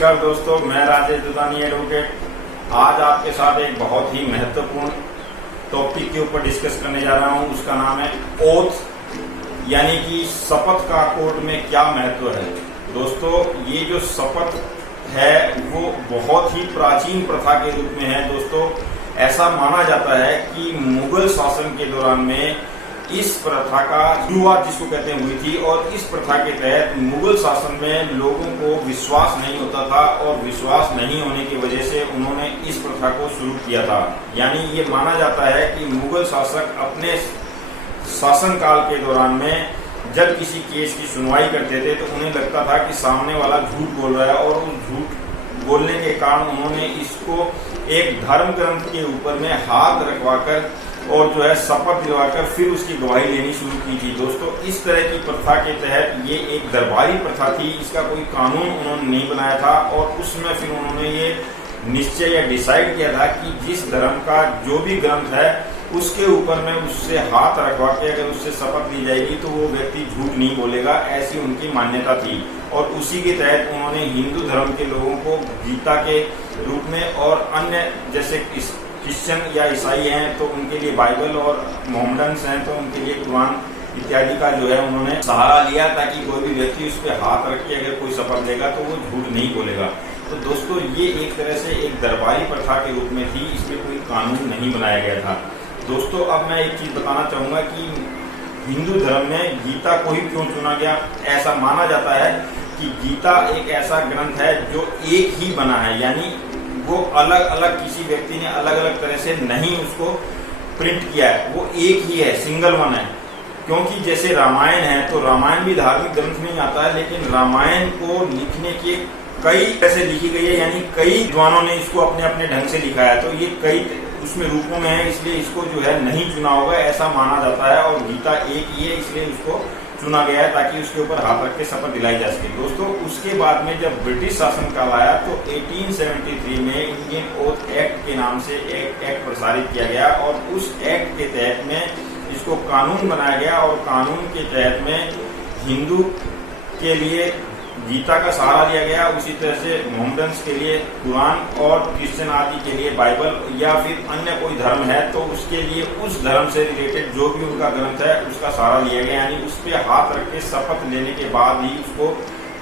नमस्कार दोस्तों, मैं राजेश दुदानी एडवोकेट आज आपके साथ एक बहुत ही महत्वपूर्ण टॉपिक के ऊपर डिस्कस करने जा रहा हूं। उसका नाम है ओथ, यानी कि शपथ का कोर्ट में क्या महत्व है। दोस्तों, ये जो शपथ है वो बहुत ही प्राचीन प्रथा के रूप में है। दोस्तों, ऐसा माना जाता है कि मुगल शासन के दौरान में इस प्रथा का शुरुआत जिसको कहते हैं हुई थी, और इस प्रथा के तहत मुगल शासन में लोगों को विश्वास नहीं होता था और विश्वास नहीं होने की वजह से उन्होंने इस प्रथा को शुरू किया था। यानी ये माना जाता है कि मुगल शासक अपने शासनकाल के दौरान में जब किसी केस की सुनवाई करते थे तो उन्हें लगता था कि सामने वाला झूठ बोल रहा है, और उस झूठ बोलने के कारण उन्होंने इसको एक धर्म ग्रंथ के ऊपर में हाथ रखवाकर और जो है शपथ दिलवाकर फिर उसकी गवाही लेनी शुरू की थी। दोस्तों, इस तरह की प्रथा के तहत ये एक दरबारी प्रथा थी, इसका कोई कानून उन्होंने नहीं बनाया था, और उसमें फिर उन्होंने ये निश्चय या डिसाइड किया था कि जिस धर्म का जो भी ग्रंथ है उसके ऊपर में उससे हाथ रखवा के अगर उससे शपथ ली जाएगी तो वो व्यक्ति झूठ नहीं बोलेगा, ऐसी उनकी मान्यता थी। और उसी के तहत उन्होंने हिंदू धर्म के लोगों को गीता के रूप में, और अन्य जैसे क्रिश्चियन या ईसाई हैं तो उनके लिए बाइबल, और मोहम्मडन्स हैं तो उनके लिए कुरान इत्यादि का जो है उन्होंने सहारा लिया, ताकि कोई भी व्यक्ति उस पर हाथ रख के अगर कोई शपथ लेगा तो वो झूठ नहीं बोलेगा। तो दोस्तों, ये एक तरह से एक दरबारी प्रथा के रूप में थी, इसमें कोई कानून नहीं बनाया गया था। दोस्तों, अब मैं एक चीज बताना चाहूंगा कि हिंदू धर्म में गीता को ही क्यों चुना गया। ऐसा माना जाता है कि गीता एक ऐसा ग्रंथ है जो एक ही बना है, यानी वो अलग अलग किसी व्यक्ति ने अलग अलग तरह से नहीं उसको प्रिंट किया है, वो एक ही है, सिंगल वन है। क्योंकि जैसे रामायण है तो रामायण भी धार्मिक ग्रंथ में ही आता है, लेकिन रामायण को लिखने के कई ऐसे लिखी गई है, यानी कई विद्वानों ने इसको अपने अपने ढंग से लिखा है, तो ये कई उसमें रूपों में है, इसलिए इसको जो है नहीं चुना होगा ऐसा माना जाता है। और गीता एक ही है, इसलिए उसको चुना गया है ताकि उसके ऊपर हाथ रख के शपथ दिलाई जा सके। दोस्तों, उसके बाद में जब ब्रिटिश शासन काल आया तो 1873 में इंडियन ओथ एक्ट के नाम से एक एक्ट प्रसारित किया गया, और उस एक्ट के तहत में इसको कानून बनाया गया, और कानून के तहत में हिंदू के लिए गीता का सहारा लिया गया, उसी तरह से मोहम्मडन्स के लिए कुरान, और क्रिश्चियन आदि के लिए बाइबल, या फिर अन्य कोई धर्म है तो उसके लिए उस धर्म से रिलेटेड जो भी उनका ग्रंथ है उसका सहारा लिया गया। यानी उस पर हाथ रख के शपथ लेने के बाद ही उसको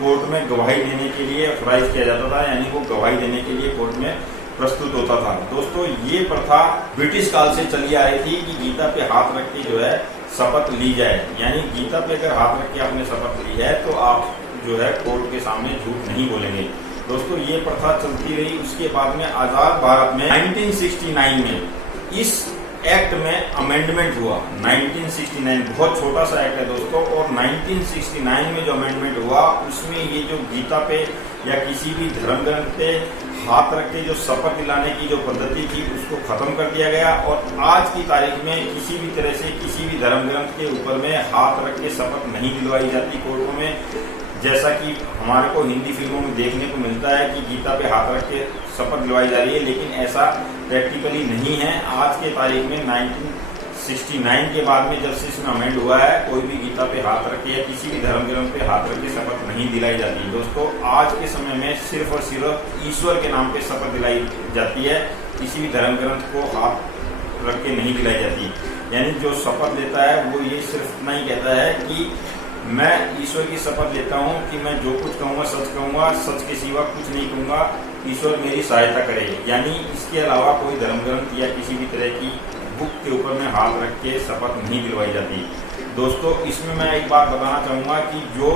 कोर्ट में गवाही देने के लिए ऑथराइज किया जाता था, यानी वो गवाही देने के लिए कोर्ट में प्रस्तुत होता था। दोस्तों, ये प्रथा ब्रिटिश काल से चली आ रही थी कि गीता पे हाथ रख के जो है शपथ ली जाए, यानी गीता पे अगर हाथ रख के आपने शपथ ली है तो आप जो है कोर्ट के सामने झूठ नहीं बोलेंगे। दोस्तों, ये प्रथा चलती रही। उसके बाद में आजाद भारत में 1969 में इस एक्ट में अमेंडमेंट हुआ। 1969 बहुत छोटा सा एक्ट है दोस्तों, और 1969 में जो अमेंडमेंट हुआ उसमें ये जो गीता पे या किसी भी धर्म ग्रंथ पे हाथ रख के जो शपथ दिलाने की जो पद्धति थी उसको खत्म कर दिया गया, और आज की तारीख में किसी भी तरह से किसी भी धर्म ग्रंथ के ऊपर में हाथ रख के शपथ नहीं दिलवाई जाती कोर्टों में। जैसा कि हमारे को हिंदी फिल्मों में देखने को मिलता है कि गीता पे हाथ रख के शपथ दिलवाई जा रही है, लेकिन ऐसा प्रैक्टिकली नहीं है। आज के तारीख में 1969 के बाद में जब से इसमें अमेंड हुआ है, कोई भी गीता पे हाथ रख के या किसी भी धर्म ग्रंथ पे हाथ रख के शपथ नहीं दिलाई जाती। दोस्तों, आज के समय में सिर्फ और सिर्फ ईश्वर के नाम पे शपथ दिलाई जाती है, किसी भी धर्म ग्रंथ को हाथ रख के नहीं दिलाई जाती। यानी जो शपथ लेता है वो ये सिर्फ इतना ही कहता है कि मैं ईश्वर की शपथ लेता हूँ कि मैं जो कुछ कहूँगा सच कहूँगा, सच के सिवा कुछ नहीं कहूँगा, ईश्वर मेरी सहायता करे। यानी इसके अलावा कोई धर्म ग्रंथ या किसी भी तरह की बुक के ऊपर में हाथ रख के शपथ नहीं दिलवाई जाती। दोस्तों, इसमें मैं एक बात बताना चाहूँगा कि जो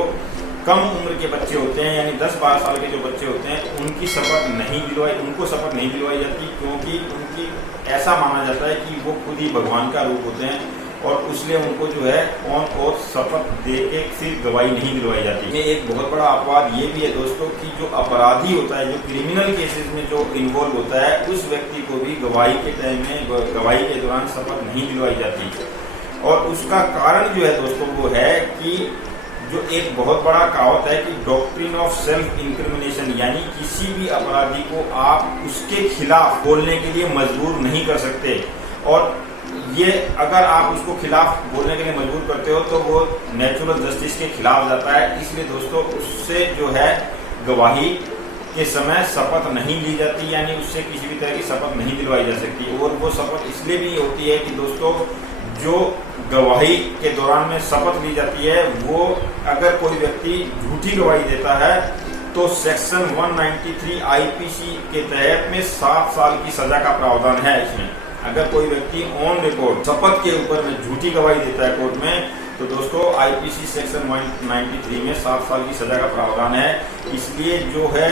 कम उम्र के बच्चे होते हैं, यानी 10-12 साल के जो बच्चे होते हैं, उनको शपथ नहीं दिलवाई जाती, क्योंकि उनकी ऐसा माना जाता है कि वो खुद ही भगवान का रूप होते हैं, और इसलिए उनको जो है ऑन ओथ शपथ दे के फिर गवाही नहीं दिलवाई जाती। ये एक बहुत बड़ा अपवाद ये भी है दोस्तों कि जो अपराधी होता है, जो क्रिमिनल केसेस में जो इन्वॉल्व होता है, उस व्यक्ति को भी गवाही के टाइम में, गवाही के दौरान शपथ नहीं दिलवाई जाती। और उसका कारण जो है दोस्तों वो है कि जो एक बहुत बड़ा कहावत है कि डॉक्ट्रिन ऑफ सेल्फ इंक्रिमिनेशन, यानी किसी भी अपराधी को आप उसके खिलाफ बोलने के लिए मजबूर नहीं कर सकते, और ये अगर आप उसको खिलाफ बोलने के लिए मजबूर करते हो तो वो नेचुरल जस्टिस के खिलाफ जाता है। इसलिए दोस्तों उससे जो है गवाही के समय शपथ नहीं ली जाती, यानी उससे किसी भी तरह की शपथ नहीं दिलवाई जा सकती। और वो शपथ इसलिए भी होती है कि दोस्तों जो गवाही के दौरान में शपथ ली जाती है, वो अगर कोई व्यक्ति झूठी गवाही देता है तो सेक्शन 193 आईपीसी के तहत में 7 साल की सजा का प्रावधान है इसमें। अगर कोई व्यक्ति ऑन रिकॉर्ड शपथ के ऊपर में झूठी गवाही देता है कोर्ट में, तो दोस्तों आईपीसी सेक्शन 193 में 7 साल की सजा का प्रावधान है। इसलिए जो है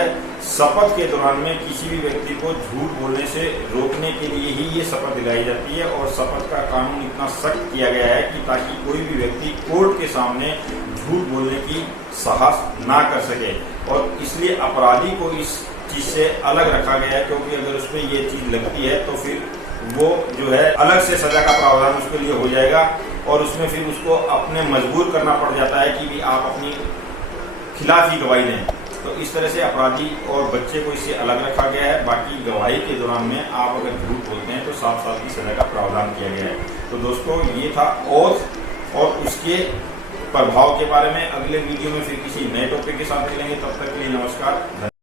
शपथ के दौरान में किसी भी व्यक्ति को झूठ बोलने से रोकने के लिए ही ये शपथ दिलाई जाती है। और शपथ का कानून इतना सख्त किया गया है कि ताकि कोई भी व्यक्ति कोर्ट के सामने झूठ बोलने की साहस ना कर सके। और इसलिए अपराधी को इस चीज से अलग रखा गया है, क्योंकि अगर उसमें ये चीज लगती है तो फिर वो जो है अलग से सजा का प्रावधान उसके लिए हो जाएगा। और उसमें फिर उसको अपने मजबूर करना पड़ जाता है कि भी आप अपनी खिलाफ ही गवाही दें। तो इस तरह से अपराधी और बच्चे को इससे अलग रखा गया है। बाकी गवाही के दौरान में आप अगर झूठ बोलते हैं तो 7 साल की सजा का प्रावधान किया गया है। तो दोस्तों ये था ओथ और उसके प्रभाव के बारे में। अगले वीडियो में फिर किसी नए टॉपिक के साथ मिलेंगे, तब तक के लिए नमस्कार।